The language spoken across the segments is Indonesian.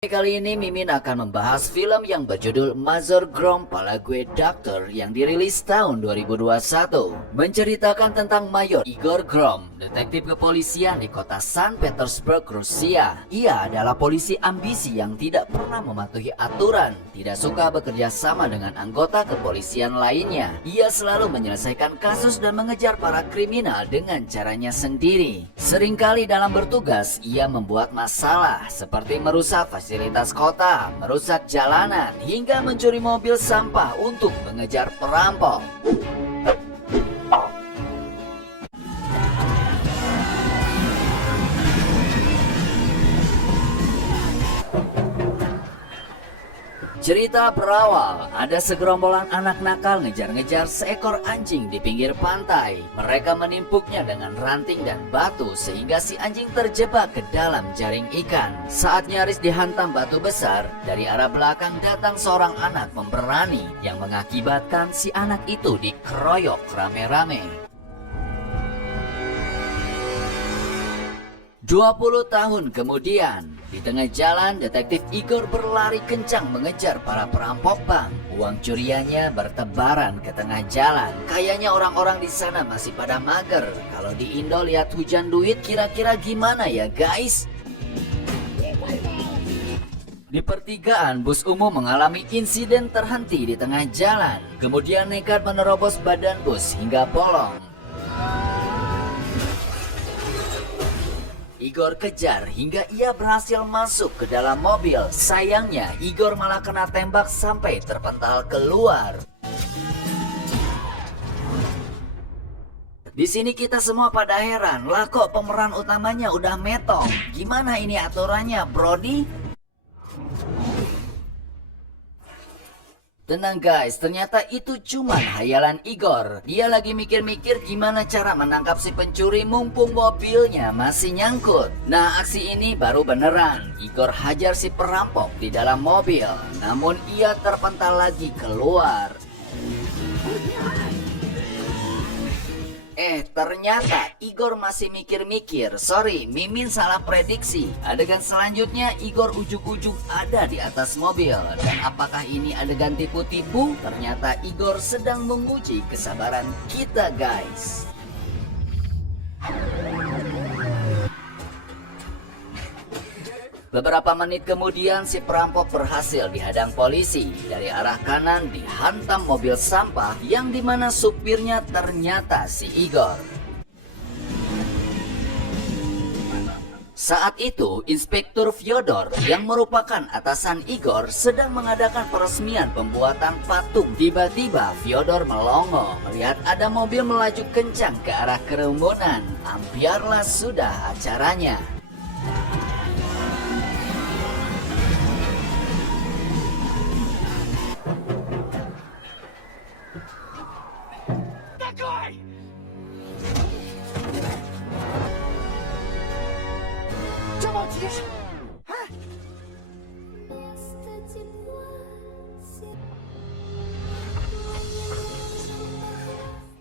Kali ini Mimin akan membahas film yang berjudul Mazur Grom Pala Gue Doctor yang dirilis tahun 2021. Menceritakan tentang Mayor Igor Grom, detektif kepolisian di kota San Petersburg, Rusia. Ia adalah polisi ambisi yang tidak pernah mematuhi aturan, tidak suka bekerja sama dengan anggota kepolisian lainnya. Ia selalu menyelesaikan kasus dan mengejar para kriminal dengan caranya sendiri. Seringkali dalam bertugas, ia membuat masalah seperti merusak fasilitas kota, merusak jalanan, hingga mencuri mobil sampah untuk mengejar perampok. Cerita berawal, ada segerombolan anak nakal ngejar-ngejar seekor anjing di pinggir pantai. Mereka menimpuknya dengan ranting dan batu sehingga si anjing terjebak ke dalam jaring ikan. Saat nyaris dihantam batu besar, dari arah belakang datang seorang anak pemberani yang mengakibatkan si anak itu dikeroyok rame-rame. 20 tahun kemudian, di tengah jalan, detektif Igor berlari kencang mengejar para perampok bank. Uang curiannya bertebaran ke tengah jalan. Kayaknya orang-orang di sana masih pada mager. Kalau di Indo lihat hujan duit, kira-kira gimana ya guys? Di pertigaan, bus umum mengalami insiden terhenti di tengah jalan. Kemudian nekat menerobos badan bus hingga bolong. Igor kejar hingga ia berhasil masuk ke dalam mobil. Sayangnya, Igor malah kena tembak sampai terpental keluar. Di sini kita semua pada heran, lah kok pemeran utamanya udah metong? Gimana ini aturannya, Brody? Tenang guys, ternyata itu cuma hayalan Igor. Dia lagi mikir-mikir gimana cara menangkap si pencuri mumpung mobilnya masih nyangkut. Nah, aksi ini baru beneran. Igor hajar si perampok di dalam mobil, namun ia terpental lagi keluar. Ternyata Igor masih mikir-mikir. Sorry, Mimin salah prediksi. Adegan selanjutnya Igor ujuk-ujuk ada di atas mobil. Dan apakah ini adegan tipu-tipu? Ternyata Igor sedang menguji kesabaran kita guys. Beberapa menit kemudian si perampok berhasil dihadang polisi. Dari arah kanan dihantam mobil sampah yang dimana supirnya ternyata si Igor. Saat itu, Inspektur Fyodor yang merupakan atasan Igor sedang mengadakan peresmian pembuatan patung. Tiba-tiba Fyodor melongo melihat ada mobil melaju kencang ke arah kerumunan. Ambiarlah sudah acaranya.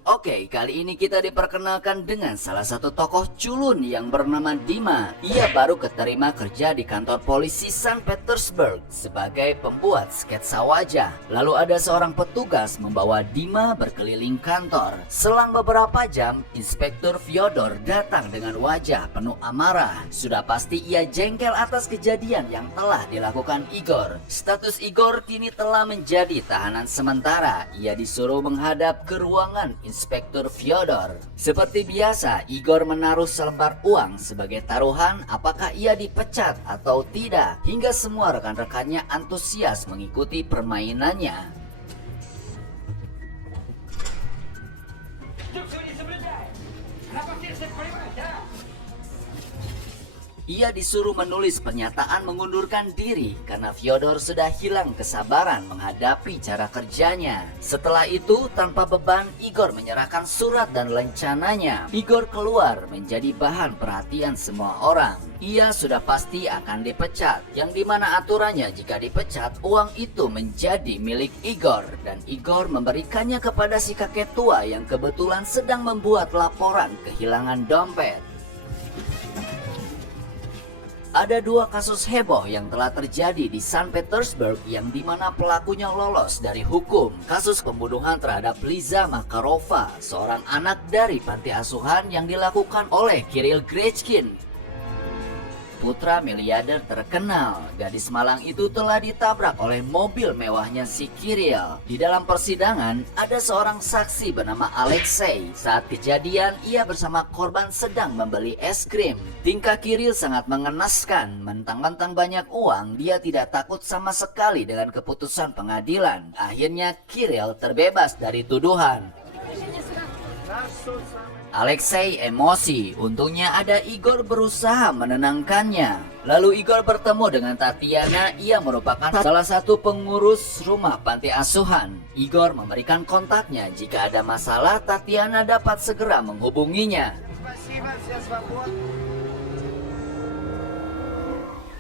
Oke, kali ini kita diperkenalkan dengan salah satu tokoh culun yang bernama Dima. Ia baru keterima kerja di kantor polisi San Petersburg sebagai pembuat sketsa wajah. Lalu ada seorang petugas membawa Dima berkeliling kantor. Selang beberapa jam, Inspektur Fyodor datang dengan wajah penuh amarah. Sudah pasti ia jengkel atas kejadian yang telah dilakukan Igor. Status Igor kini telah menjadi tahanan sementara. Ia disuruh menghadap ke ruangan Inspektur Fyodor. Seperti biasa, Igor menaruh selembar uang sebagai taruhan apakah ia dipecat atau tidak. Hingga semua rekan-rekannya antusias mengikuti permainannya. Ia disuruh menulis pernyataan mengundurkan diri karena Fyodor sudah hilang kesabaran menghadapi cara kerjanya. Setelah itu, tanpa beban, Igor menyerahkan surat dan rencananya. Igor keluar menjadi bahan perhatian semua orang. Ia sudah pasti akan dipecat, yang dimana aturannya jika dipecat, uang itu menjadi milik Igor. Dan Igor memberikannya kepada si kakek tua yang kebetulan sedang membuat laporan kehilangan dompet. Ada dua kasus heboh yang telah terjadi di Saint Petersburg yang dimana pelakunya lolos dari hukum. Kasus pembunuhan terhadap Liza Makarova, seorang anak dari panti asuhan yang dilakukan oleh Kirill Grechkin, putra miliarder terkenal. Gadis malang itu telah ditabrak oleh mobil mewahnya si Kirill. Di dalam persidangan, ada seorang saksi bernama Alexei. Saat kejadian, ia bersama korban sedang membeli es krim. Tingkah Kirill sangat mengenaskan. Mentang-mentang banyak uang, dia tidak takut sama sekali dengan keputusan pengadilan. Akhirnya Kirill terbebas dari tuduhan. Alexei emosi, untungnya ada Igor berusaha menenangkannya. Lalu Igor bertemu dengan Tatiana, ia merupakan salah satu pengurus rumah panti asuhan. Igor memberikan kontaknya, jika ada masalah Tatiana dapat segera menghubunginya.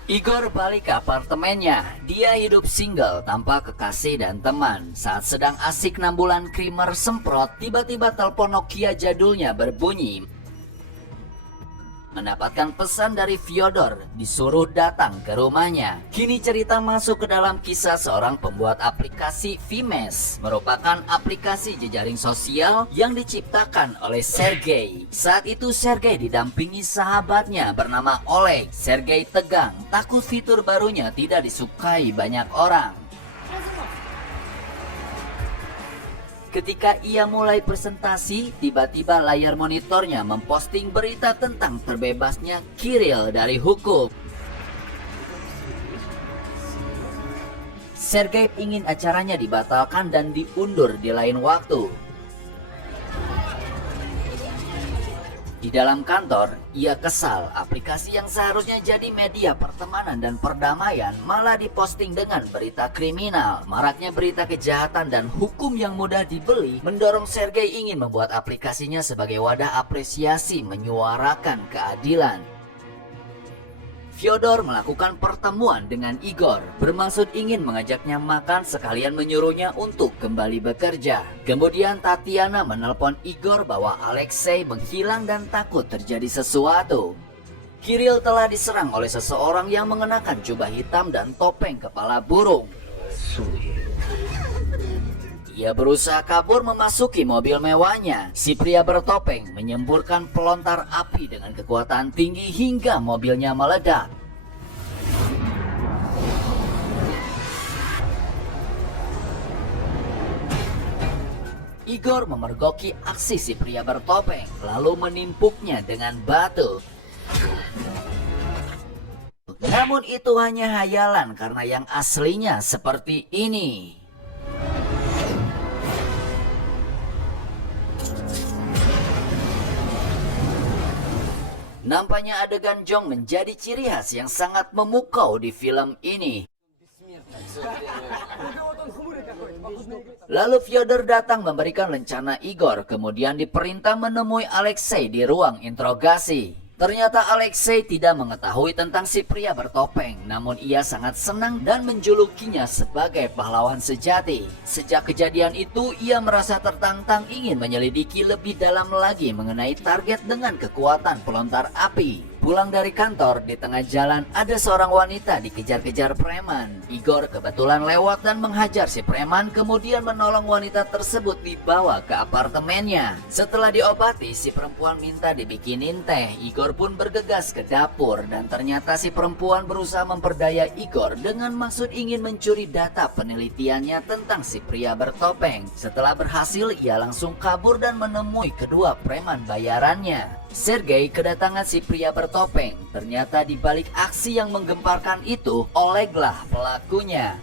Igor balik ke apartemennya. Dia hidup single tanpa kekasih dan teman. Saat sedang asik 6 bulan krimer semprot, tiba-tiba telepon Nokia jadulnya berbunyi. Mendapatkan pesan dari Fyodor, disuruh datang ke rumahnya. Kini cerita masuk ke dalam kisah seorang pembuat aplikasi Vimes, merupakan aplikasi jejaring sosial yang diciptakan oleh Sergei. Saat itu Sergei didampingi sahabatnya bernama Oleg. Sergei tegang, takut fitur barunya tidak disukai banyak orang. Ketika ia mulai presentasi, tiba-tiba layar monitornya memposting berita tentang terbebasnya Kirill dari hukum. Sergei ingin acaranya dibatalkan dan diundur di lain waktu. Di dalam kantor, ia kesal. Aplikasi yang seharusnya jadi media pertemanan dan perdamaian malah diposting dengan berita kriminal. Maraknya berita kejahatan dan hukum yang mudah dibeli mendorong Sergei ingin membuat aplikasinya sebagai wadah apresiasi menyuarakan keadilan. Fyodor melakukan pertemuan dengan Igor, bermaksud ingin mengajaknya makan sekalian menyuruhnya untuk kembali bekerja. Kemudian Tatiana menelpon Igor bahwa Alexei menghilang dan takut terjadi sesuatu. Kirill telah diserang oleh seseorang yang mengenakan jubah hitam dan topeng kepala burung. Ia berusaha kabur memasuki mobil mewahnya. Si pria bertopeng menyemburkan pelontar api dengan kekuatan tinggi hingga mobilnya meledak. Igor memergoki aksi si pria bertopeng, lalu menimpuknya dengan batu. Namun itu hanya hayalan karena yang aslinya seperti ini. Nampaknya adegan Jong menjadi ciri khas yang sangat memukau di film ini. Lalu Fyodor datang memberikan lencana Igor, kemudian diperintah menemui Alexei di ruang interogasi. Ternyata Alexei tidak mengetahui tentang si pria bertopeng, namun ia sangat senang dan menjulukinya sebagai pahlawan sejati. Sejak kejadian itu, ia merasa tertantang ingin menyelidiki lebih dalam lagi mengenai target dengan kekuatan pelontar api. Pulang dari kantor, di tengah jalan ada seorang wanita dikejar-kejar preman. Igor kebetulan lewat dan menghajar si preman, kemudian menolong wanita tersebut dibawa ke apartemennya. Setelah diobati, si perempuan minta dibikinin teh. Igor pun bergegas ke dapur dan ternyata si perempuan berusaha memperdaya Igor dengan maksud ingin mencuri data penelitiannya tentang si pria bertopeng. Setelah berhasil, ia langsung kabur dan menemui kedua preman bayarannya. Sergei kedatangan si pria bertopeng. Ternyata di balik aksi yang menggemparkan itu, Oleglah pelakunya.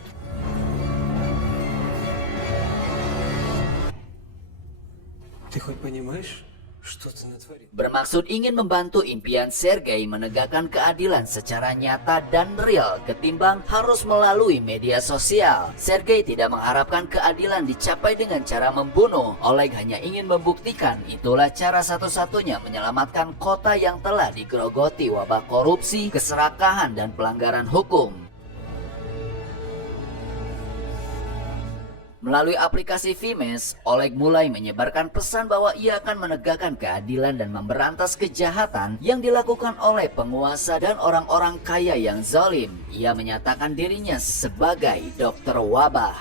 Ты хоть понимаешь, что ты натворил? Bermaksud ingin membantu impian Sergei menegakkan keadilan secara nyata dan real ketimbang harus melalui media sosial. Sergei tidak mengharapkan keadilan dicapai dengan cara membunuh. Oleg hanya ingin membuktikan itulah cara satu-satunya menyelamatkan kota yang telah digerogoti wabah korupsi, keserakahan, dan pelanggaran hukum. Melalui aplikasi Vimes, Oleg mulai menyebarkan pesan bahwa ia akan menegakkan keadilan dan memberantas kejahatan yang dilakukan oleh penguasa dan orang-orang kaya yang zalim. Ia menyatakan dirinya sebagai dokter wabah.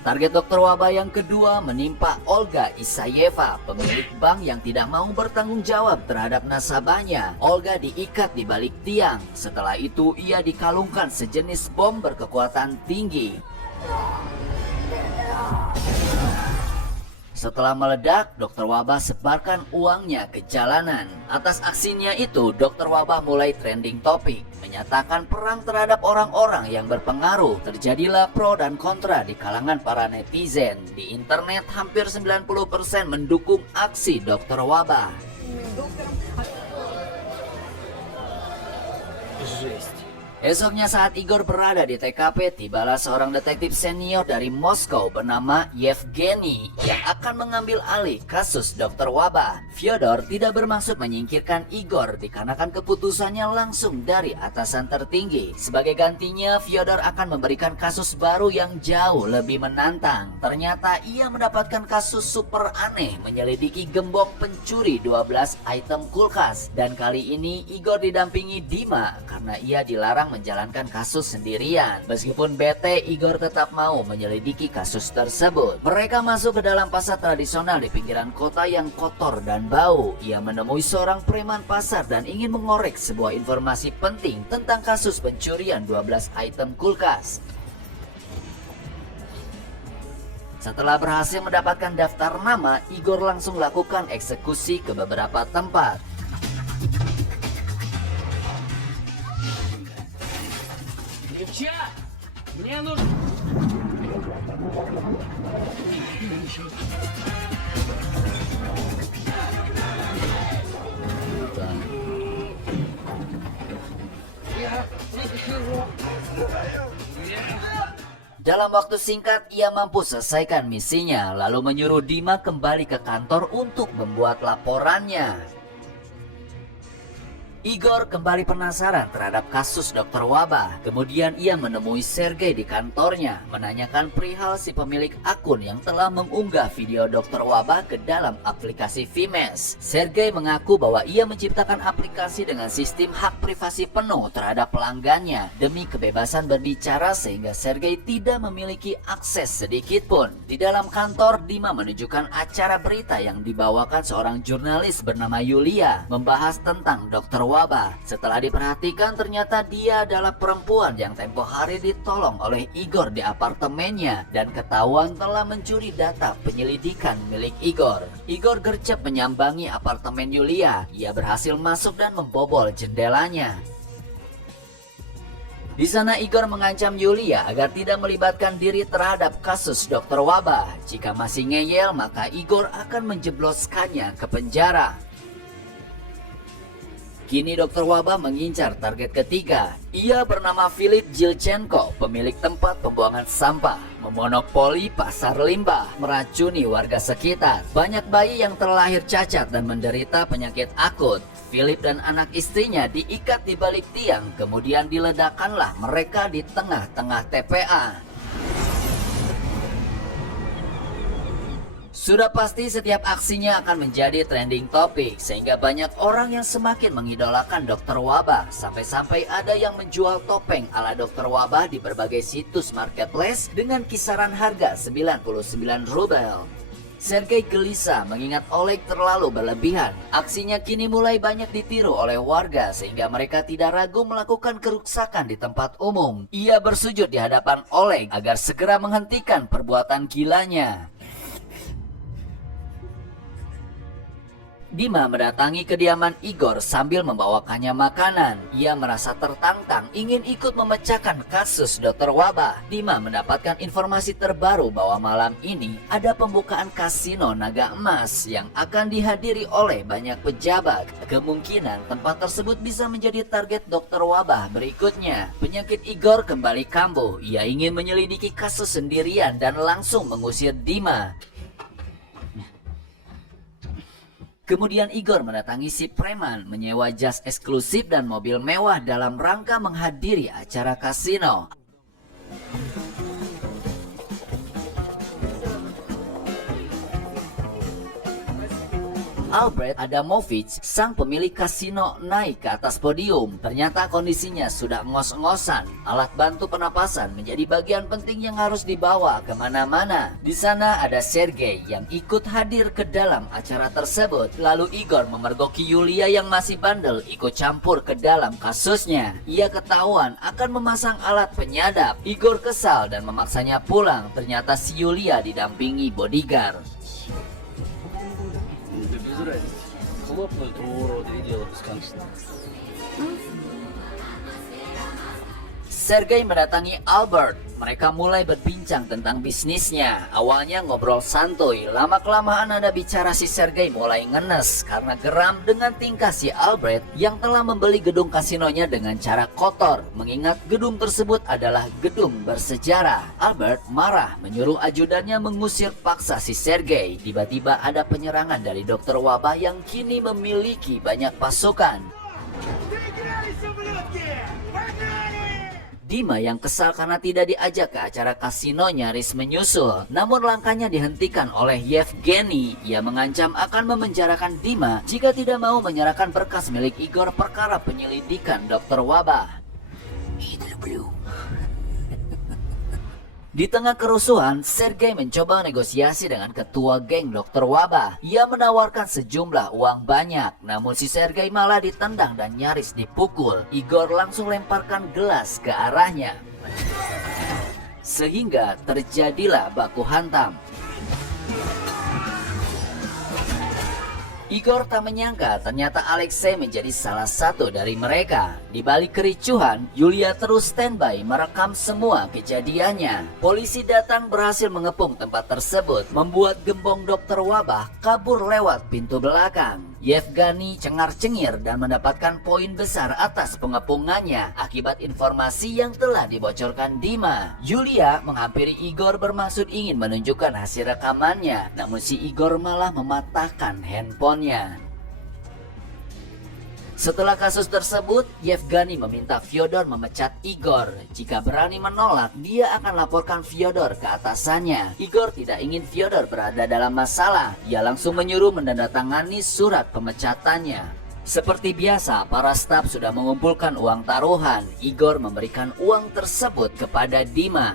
Target dokter wabah yang kedua menimpa Olga Isayeva, pemilik bank yang tidak mau bertanggung jawab terhadap nasabahnya. Olga diikat di balik tiang. Setelah itu ia dikalungkan sejenis bom berkekuatan tinggi. Setelah meledak, dokter wabah sebarkan uangnya ke jalanan. Atas aksinya itu, dokter wabah mulai trending topik, menyatakan perang terhadap orang-orang yang berpengaruh. Terjadilah pro dan kontra di kalangan para netizen. Di internet, hampir 90% mendukung aksi dokter wabah. Esoknya saat Igor berada di TKP, tibalah seorang detektif senior dari Moskow bernama Yevgeny yang akan mengambil alih kasus dokter wabah. Fyodor tidak bermaksud menyingkirkan Igor dikarenakan keputusannya langsung dari atasan tertinggi. Sebagai gantinya, Fyodor akan memberikan kasus baru yang jauh lebih menantang. Ternyata ia mendapatkan kasus super aneh menyelidiki gembok pencuri 12 item kulkas. Dan kali ini Igor didampingi Dima karena ia dilarang menjalankan kasus sendirian. Meskipun bete, Igor tetap mau menyelidiki kasus tersebut. Mereka masuk ke dalam pasar tradisional di pinggiran kota yang kotor dan bau. Ia menemui seorang preman pasar dan ingin mengorek sebuah informasi penting tentang kasus pencurian 12 item kulkas. Setelah berhasil mendapatkan daftar nama, Igor langsung lakukan eksekusi ke beberapa tempat. Dalam waktu singkat, ia mampu selesaikan misinya, lalu menyuruh Dima kembali ke kantor untuk membuat laporannya. Igor kembali penasaran terhadap kasus dokter wabah. Kemudian ia menemui Sergei di kantornya, menanyakan perihal si pemilik akun yang telah mengunggah video dokter wabah ke dalam aplikasi Vimes. Sergei mengaku bahwa ia menciptakan aplikasi dengan sistem hak privasi penuh terhadap pelanggannya demi kebebasan berbicara sehingga Sergei tidak memiliki akses sedikit pun. Di dalam kantor, Dima menunjukkan acara berita yang dibawakan seorang jurnalis bernama Yulia membahas tentang dokter wabah. Setelah diperhatikan, ternyata dia adalah perempuan yang tempo hari ditolong oleh Igor di apartemennya dan ketahuan telah mencuri data penyelidikan milik Igor. Igor gercep menyambangi apartemen Yulia. Ia berhasil masuk dan membobol jendelanya. Di sana Igor mengancam Yulia agar tidak melibatkan diri terhadap kasus dokter wabah. Jika masih ngeyel, maka Igor akan menjebloskannya ke penjara. Kini dokter wabah mengincar target ketiga. Ia bernama Filip Jilchenko, pemilik tempat pembuangan sampah, memonopoli pasar limbah, meracuni warga sekitar. Banyak bayi yang terlahir cacat dan menderita penyakit akut. Filip dan anak istrinya diikat di balik tiang, kemudian diledakkanlah mereka di tengah-tengah TPA. Sudah pasti setiap aksinya akan menjadi trending topik, sehingga banyak orang yang semakin mengidolakan dokter wabah. Sampai-sampai ada yang menjual topeng ala dokter wabah di berbagai situs marketplace dengan kisaran harga 99 rubel. Sergei gelisah mengingat Oleg terlalu berlebihan. Aksinya kini mulai banyak ditiru oleh warga sehingga mereka tidak ragu melakukan kerusakan di tempat umum. Ia bersujud di hadapan Oleg agar segera menghentikan perbuatan gilanya. Dima mendatangi kediaman Igor sambil membawakannya makanan. Ia merasa tertantang ingin ikut memecahkan kasus dokter wabah. Dima mendapatkan informasi terbaru bahwa malam ini ada pembukaan kasino naga emas yang akan dihadiri oleh banyak pejabat. Kemungkinan tempat tersebut bisa menjadi target dokter wabah berikutnya. Penyakit Igor kembali kambuh. Ia ingin menyelidiki kasus sendirian dan langsung mengusir Dima. Kemudian Igor mendatangi si preman, menyewa jas eksklusif dan mobil mewah dalam rangka menghadiri acara kasino. Albert Adamovich, sang pemilik kasino, naik ke atas podium. Ternyata kondisinya sudah ngos-ngosan. Alat bantu pernapasan menjadi bagian penting yang harus dibawa kemana-mana. Di sana ada Sergei yang ikut hadir ke dalam acara tersebut. Lalu Igor memergoki Yulia yang masih bandel ikut campur ke dalam kasusnya. Ia ketahuan akan memasang alat penyadap. Igor kesal dan memaksanya pulang. Ternyata si Yulia didampingi bodyguard. Sergei mendatangi Albert. Mereka mulai berbincang tentang bisnisnya. Awalnya ngobrol santuy, lama-kelamaan nada bicara si Sergei mulai ngenes karena geram dengan tingkah si Albert yang telah membeli gedung kasinonya dengan cara kotor, mengingat gedung tersebut adalah gedung bersejarah. Albert marah menyuruh ajudannya mengusir paksa si Sergei. Tiba-tiba ada penyerangan dari dokter wabah yang kini memiliki banyak pasukan. Dima yang kesal karena tidak diajak ke acara kasino nyaris menyusul. Namun langkahnya dihentikan oleh Yevgeny. Ia mengancam akan memenjarakan Dima jika tidak mau menyerahkan berkas milik Igor perkara penyelidikan dokter wabah. Di tengah kerusuhan, Sergei mencoba negosiasi dengan ketua geng dokter wabah. Ia menawarkan sejumlah uang banyak, namun si Sergei malah ditendang dan nyaris dipukul. Igor langsung lemparkan gelas ke arahnya. Sehingga terjadilah baku hantam. Igor tak menyangka ternyata Alexei menjadi salah satu dari mereka. Di balik kericuhan, Yulia terus standby merekam semua kejadiannya. Polisi datang berhasil mengepung tempat tersebut, membuat gembong dokter wabah kabur lewat pintu belakang. Yevgeny cengar-cengir dan mendapatkan poin besar atas pengepungannya akibat informasi yang telah dibocorkan Dima. Yulia menghampiri Igor bermaksud ingin menunjukkan hasil rekamannya, namun si Igor malah mematahkan handphonenya. Setelah kasus tersebut, Yevgeny meminta Fyodor memecat Igor. Jika berani menolak, dia akan laporkan Fyodor ke atasannya. Igor tidak ingin Fyodor berada dalam masalah. Ia langsung menyuruh menandatangani surat pemecatannya. Seperti biasa, para staf sudah mengumpulkan uang taruhan. Igor memberikan uang tersebut kepada Dima.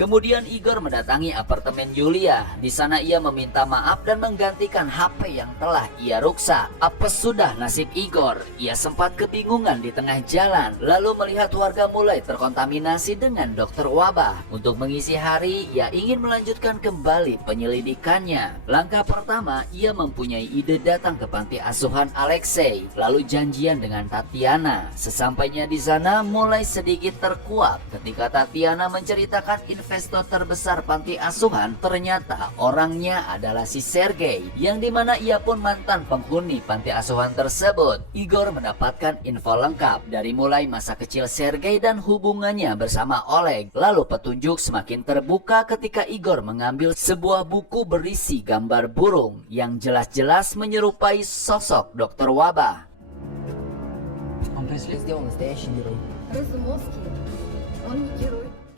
Kemudian Igor mendatangi apartemen Yulia. Di sana ia meminta maaf dan menggantikan HP yang telah ia rusak. Apa sudah nasib Igor? Ia sempat kebingungan di tengah jalan, lalu melihat warga mulai terkontaminasi dengan dokter wabah. Untuk mengisi hari, ia ingin melanjutkan kembali penyelidikannya. Langkah pertama, ia mempunyai ide datang ke panti asuhan Alexei, lalu janjian dengan Tatiana. Sesampainya di sana, mulai sedikit terkuak ketika Tatiana menceritakan investor terbesar panti asuhan ternyata orangnya adalah si Sergei, yang dimana ia pun mantan penghuni panti asuhan tersebut. Igor mendapatkan info lengkap dari mulai masa kecil Sergei dan hubungannya bersama Oleg. Lalu petunjuk semakin terbuka ketika Igor mengambil sebuah buku berisi gambar burung yang jelas-jelas menyerupai sosok dokter wabah.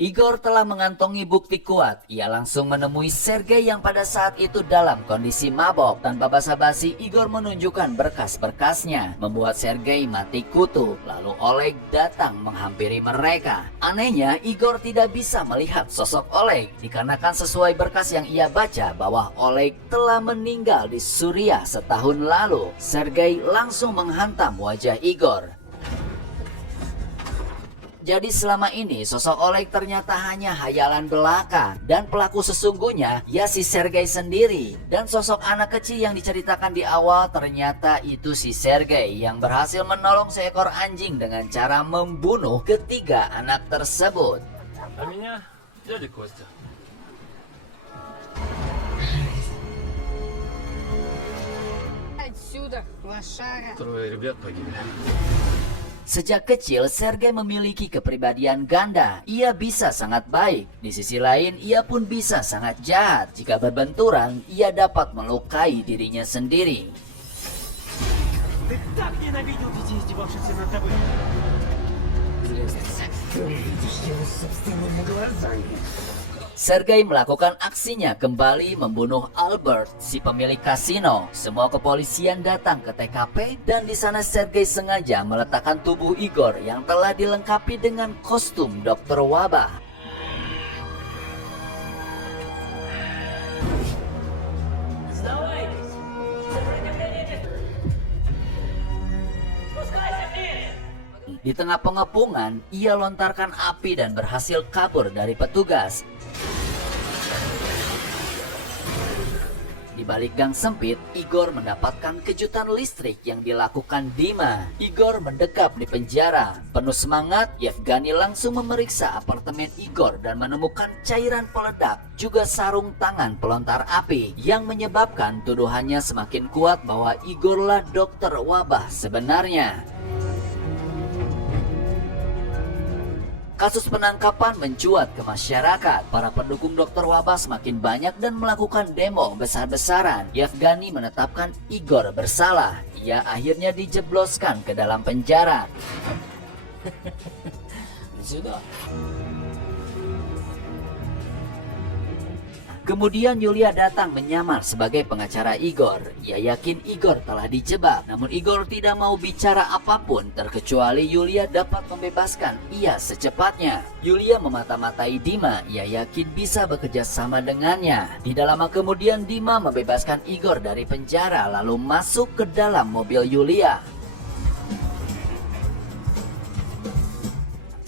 Igor telah mengantongi bukti kuat. Ia langsung menemui Sergei yang pada saat itu dalam kondisi mabok. Tanpa basa-basi, Igor menunjukkan berkas-berkasnya, membuat Sergei mati kutu. Lalu Oleg datang menghampiri mereka. Anehnya, Igor tidak bisa melihat sosok Oleg, dikarenakan sesuai berkas yang ia baca bahwa Oleg telah meninggal di Suriah setahun lalu. Sergei langsung menghantam wajah Igor. Jadi selama ini sosok Oleg ternyata hanya hayalan belaka, dan pelaku sesungguhnya ya si Sergei sendiri. Dan sosok anak kecil yang diceritakan di awal ternyata itu si Sergei yang berhasil menolong seekor anjing dengan cara membunuh ketiga anak tersebut. А меня дядя Костя. Отсюда, лошара. Трое ребят погибли. Sejak kecil, Sergei memiliki kepribadian ganda. Ia bisa sangat baik. Di sisi lain, ia pun bisa sangat jahat. Jika berbenturan, ia dapat melukai dirinya sendiri. Ты так ненавидел детей, издевавшихся над тобой. Sergei melakukan aksinya kembali membunuh Albert, si pemilik kasino. Semua kepolisian datang ke TKP dan di sana Sergei sengaja meletakkan tubuh Igor yang telah dilengkapi dengan kostum dokter wabah. Di tengah pengepungan, ia lontarkan api dan berhasil kabur dari petugas. Di balik gang sempit, Igor mendapatkan kejutan listrik yang dilakukan Dima. Igor mendekap di penjara. Penuh semangat, Yevgeny langsung memeriksa apartemen Igor dan menemukan cairan peledak, juga sarung tangan pelontar api, yang menyebabkan tuduhannya semakin kuat bahwa Igorlah dokter wabah sebenarnya. Kasus penangkapan mencuat ke masyarakat. Para pendukung dokter wabah semakin banyak dan melakukan demo besar-besaran. Yevgeny menetapkan Igor bersalah. Ia akhirnya dijebloskan ke dalam penjara. Sudah. Kemudian Yulia datang menyamar sebagai pengacara Igor. Ia yakin Igor telah dijebak, namun Igor tidak mau bicara apapun terkecuali Yulia dapat membebaskan ia secepatnya. Yulia memata-matai Dima. Ia yakin bisa bekerja sama dengannya. Tidak lama kemudian Dima membebaskan Igor dari penjara lalu masuk ke dalam mobil Yulia.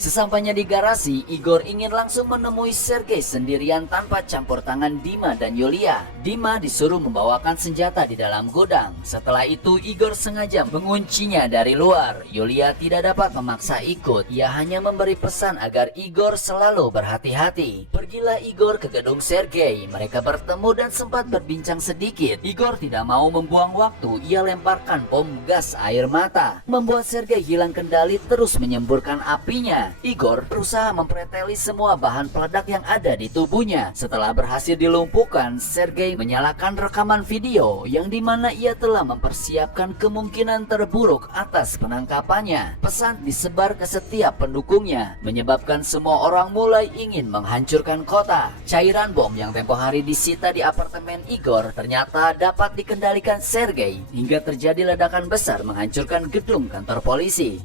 Sesampainya di garasi, Igor ingin langsung menemui Sergei sendirian tanpa campur tangan Dima dan Yulia. Dima disuruh membawakan senjata di dalam gudang. Setelah itu, Igor sengaja menguncinya dari luar. Yulia tidak dapat memaksa ikut. Ia hanya memberi pesan agar Igor selalu berhati-hati. Pergilah Igor ke gedung Sergei. Mereka bertemu dan sempat berbincang sedikit. Igor tidak mau membuang waktu. Ia lemparkan bom gas air mata, membuat Sergei hilang kendali terus menyemburkan apinya. Igor berusaha mempreteli semua bahan peledak yang ada di tubuhnya. Setelah berhasil dilumpuhkan, Sergei menyalakan rekaman video yang dimana ia telah mempersiapkan kemungkinan terburuk atas penangkapannya. Pesan disebar ke setiap pendukungnya, menyebabkan semua orang mulai ingin menghancurkan kota. Cairan bom yang tempo hari disita di apartemen Igor ternyata dapat dikendalikan Sergei hingga terjadi ledakan besar menghancurkan gedung kantor polisi.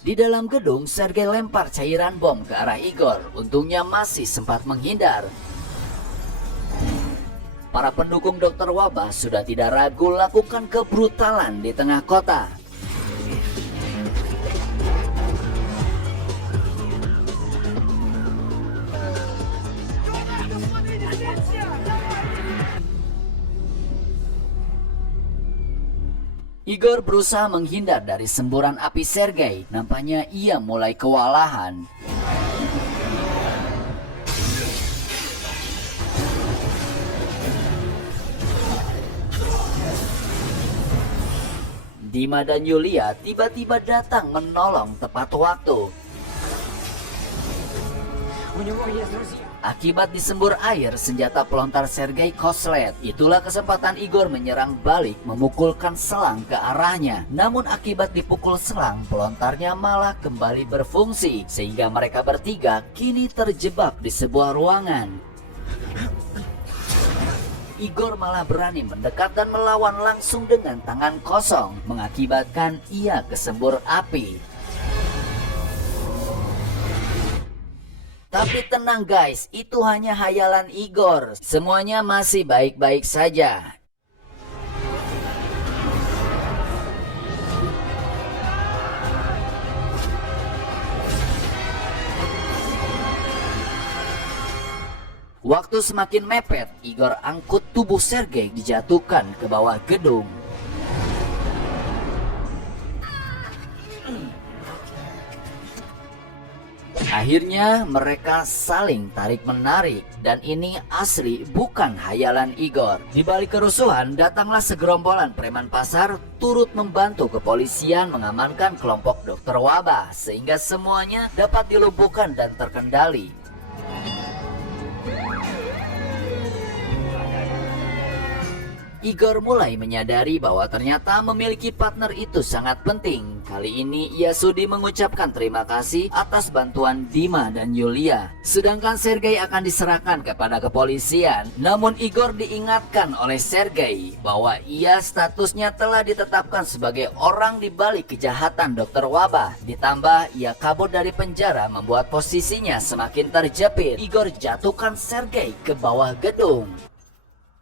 Di dalam gedung, Sergei lempar cairan bom ke arah Igor. Untungnya masih sempat menghindar. Para pendukung dokter wabah sudah tidak ragu lakukan kebrutalan di tengah kota. Igor berusaha menghindar dari semburan api Sergei. Nampaknya ia mulai kewalahan. Dima dan Yulia tiba-tiba datang menolong tepat waktu. Akibat disembur air, senjata pelontar Sergei koslet. Itulah kesempatan Igor menyerang balik, memukulkan selang ke arahnya. Namun akibat dipukul selang, pelontarnya malah kembali berfungsi. Sehingga mereka bertiga kini terjebak di sebuah ruangan. Igor malah berani mendekat dan melawan langsung dengan tangan kosong, mengakibatkan ia kesembur api. Tapi tenang guys, itu hanya hayalan Igor. Semuanya masih baik-baik saja. Waktu semakin mepet, Igor angkut tubuh Sergei dijatuhkan ke bawah gedung. Akhirnya mereka saling tarik-menarik dan ini asli bukan hayalan Igor. Di balik kerusuhan datanglah segerombolan preman pasar turut membantu kepolisian mengamankan kelompok dokter wabah sehingga semuanya dapat dilumpuhkan dan terkendali. Igor mulai menyadari bahwa ternyata memiliki partner itu sangat penting. Kali ini ia sudi mengucapkan terima kasih atas bantuan Dima dan Yulia. Sedangkan Sergei akan diserahkan kepada kepolisian. Namun Igor diingatkan oleh Sergei bahwa ia statusnya telah ditetapkan sebagai orang di balik kejahatan Dr. Wabah. Ditambah ia kabur dari penjara membuat posisinya semakin terjepit. Igor jatuhkan Sergei ke bawah gedung.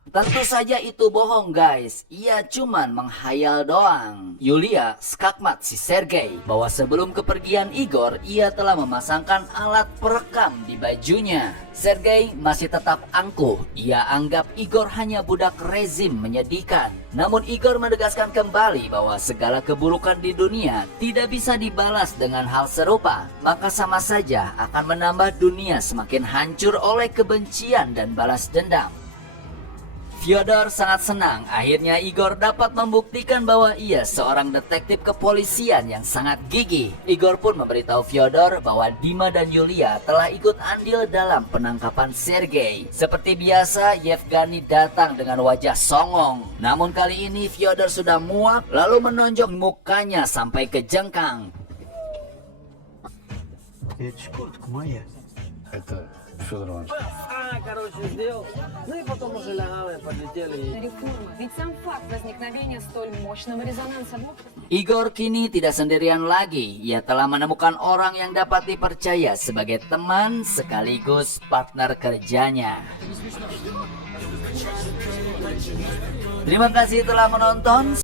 Tentu saja itu bohong guys, ia cuman menghayal doang. Yulia skakmat si Sergei bahwa sebelum kepergian Igor, ia telah memasangkan alat perekam di bajunya. Sergei masih tetap angkuh, ia anggap Igor hanya budak rezim menyedihkan. Namun Igor menegaskan kembali bahwa segala keburukan di dunia tidak bisa dibalas dengan hal serupa. Maka sama saja akan menambah dunia semakin hancur oleh kebencian dan balas dendam. Fyodor sangat senang akhirnya Igor dapat membuktikan bahwa ia seorang detektif kepolisian yang sangat gigih. Igor pun memberitahu Fyodor bahwa Dima dan Yulia telah ikut andil dalam penangkapan Sergei. Seperti biasa, Yevgeny datang dengan wajah songong. Namun kali ini Fyodor sudah muak lalu menonjok mukanya sampai ke jengkang. Это ж куртка моя. Это Федор Иванович. Короче, сделал. Ну и потом уже лягал и подлетели. Реформа. Ведь сам факт возникновения столь мощного резонанса мог... Igor kini tidak sendirian lagi. Ia telah menemukan orang yang dapat dipercaya sebagai teman sekaligus partner kerjanya. Terima kasih telah menonton.